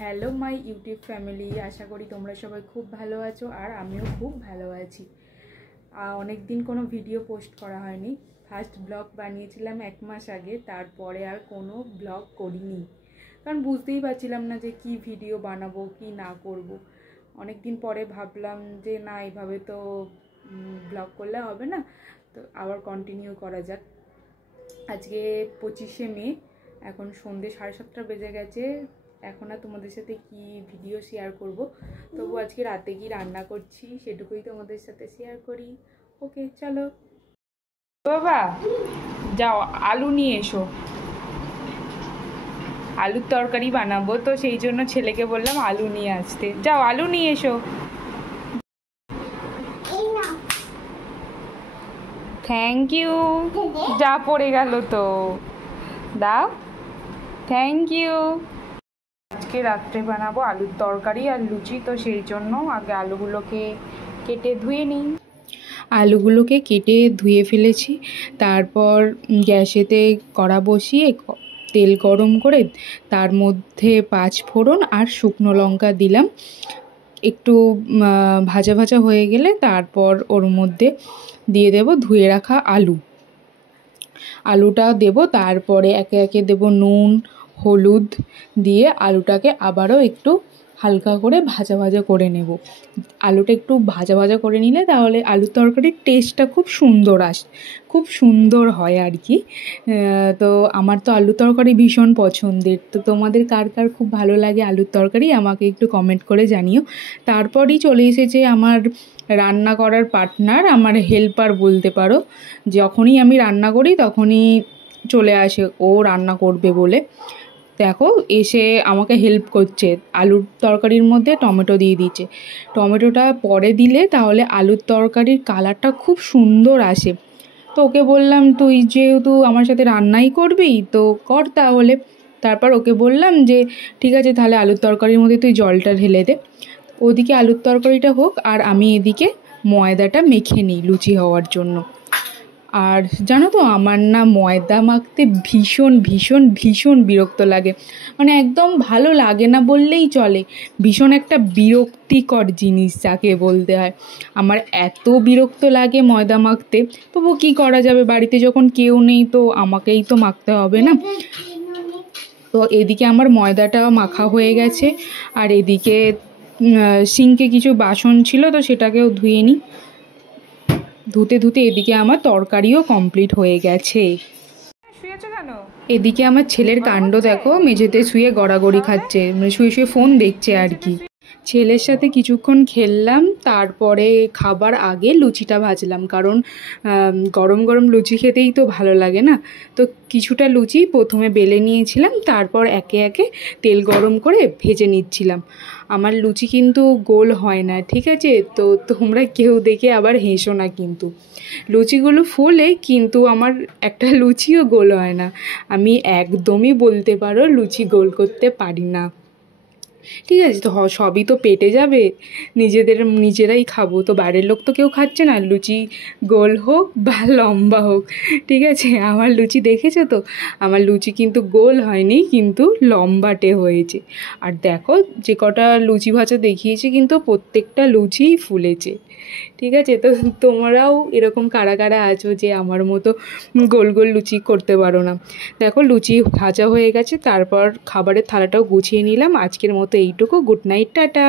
Hello my YouTube family, আশা করি তোমরা সবাই খুব ভালো আছো আর আমিও খুব ভালো আছি। অনেক দিন কোনো ভিডিও পোস্ট করা হয়নি। ফার্স্ট ব্লগ বানিয়েছিলাম 1 মাস আগে, তারপরে আর কোনো ব্লগ করিনি, কারণ বুঝতেই পারছিলাম না যে কি ভিডিও বানাবো কি না করব। অনেক দিন পরে ভাবলাম যে না, এইভাবে তো ব্লগ করলে হবে না, তো আবার কন্টিনিউ করা যাক। আজকে 25শে মে, এখন সন্ধ্যে 7:30 বেজে গেছে। এখন আর তোমাদের সাথে কি ভিডিও শেয়ার করব, তবু আজকে রাতে কি রান্না করছি সেটুকুই তোমাদের সাথে শেয়ার করি। ওকে চলো বাবা, যাও আলু নিয়ে এসো, আলুর তরকারি বানাবো, তো সেই জন্য ছেলেকে বললাম আলু নিয়ে আসতে। যাও আলু নিয়ে এসো। Thank you. যা পড়ে গেল তো, দাও। Thank you. আজকে রাত্রে বানাবো আলুর তরকারি আর লুচি, তো সেই জন্য আগে আলুগুলোকে কেটে ধুয়ে নিই। আলুগুলোকে কেটে ধুয়ে ফেলেছি, তারপর গ্যাসেতে কড়া বসিয়ে তেল গরম করে তার মধ্যে 5 ফোড়ন আর শুকনো লঙ্কা দিলাম। একটু ভাজা ভাজা হয়ে গেলে তারপর ওর মধ্যে দিয়ে দেব ধুয়ে রাখা আলুটা দেব। তারপরে একে একে দেব নুন, হলুদ দিয়ে আলুটাকে আবারও একটু হালকা করে ভাজা ভাজা করে নেব। আলুটা একটু ভাজা ভাজা করে নিলে তাহলে আলুর তরকারির টেস্টটা খুব সুন্দর হয় আর কি। তো আমার তো আলুর তরকারি ভীষণ পছন্দের। তো তোমাদের কার কার খুব ভালো লাগে আলুর তরকারি আমাকে একটু কমেন্ট করে জানিও। তারপরই চলে এসেছে আমার রান্না করার পার্টনার, আমার হেল্পার বলতে পারো। যখনই আমি রান্না করি তখনই চলে আসে ও রান্না করবে বলে। দেখো এসে আমাকে হেল্প করছে, আলুর তরকারির মধ্যে টমেটো দিয়ে দিচ্ছে। টমেটোটা পরে দিলে তাহলে আলুর তরকারির কালারটা খুব সুন্দর আসে। তো ওকে বললাম তুই যেহেতু আমার সাথে রান্নাই করবি তো কর তাহলে। তারপর ওকে বললাম যে ঠিক আছে তাহলে আলুর তরকারির মধ্যে তুই জলটা ঢেলে দে। ওদিকে আলুর তরকারিটা হোক আর আমি এদিকে ময়দাটা মেখে নিই লুচি হওয়ার জন্য। আর জানো তো আমার না ময়দা মাখতে ভীষণ ভীষণ ভীষণ বিরক্ত লাগে, মানে একদম ভালো লাগে না বললেই চলে। ভীষণ একটা বিরক্তিকর জিনিস যাকে বলতে হয়। আমার এত বিরক্ত লাগে ময়দা মাখতে, তবু কী করা যাবে, বাড়িতে যখন কেউ নেই তো আমাকেই তো মাখতে হবে না। তো এদিকে আমার ময়দাটা মাখা হয়ে গেছে, আর এদিকে সিঙ্কে কিছু বাসন ছিল তো সেটাকেও ধুয়ে নিই। ধুতে ধুতে এদিকে আমার তরকারিও কমপ্লিট হয়ে গেছে। শুয়েছো কেন? এদিকে আমার ছেলের কাণ্ড দেখো, মেঝেতে শুয়ে গড়াগড়ি খাচ্ছে, মানে শুয়ে শুয়ে ফোন দেখছে আর কি। ছেলের সাথে কিছুক্ষণ খেললাম, তারপরে খাবার আগে লুচিটা ভাজলাম, কারণ গরম গরম লুচি খেতেই তো ভালো লাগে না। তো কিছুটা লুচি প্রথমে বেলে নিয়েছিলাম, তারপর একে একে তেল গরম করে ভেজে নিচ্ছিলাম। আমার লুচি কিন্তু গোল হয় না, ঠিক আছে? তো তোমরা কেউ দেখে আবার হেসো না কিন্তু। লুচিগুলো ফোলে কিন্তু আমার একটা লুচিও গোল হয় না। আমি একদমই বলতে পারো লুচি গোল করতে পারি না। ঠিক আছে, তো সবই তো পেটে যাবে, নিজেরাই খাবো, তো বাইরের লোক তো কেউ খাচ্ছে না। লুচি গোল হোক বা লম্বা হোক, ঠিক আছে? আমার লুচি দেখেছো তো, আমার লুচি কিন্তু গোল হয়নি, কিন্তু লম্বাটে হয়েছে। আর দেখো যে কটা লুচি ভাজা দেখিয়েছে কিন্তু প্রত্যেকটা লুচিই ফুলেছে। ঠিক আছে, তো তোমরাও এরকম কারা কারা আছো যে আমার মতো গোল গোল লুচি করতে পারো না। দেখো লুচি ভাজা হয়ে গেছে, তারপর খাবারের থালাটাও গুছিয়ে নিলাম। আজকের মতো এইটুকু। Good night, tata.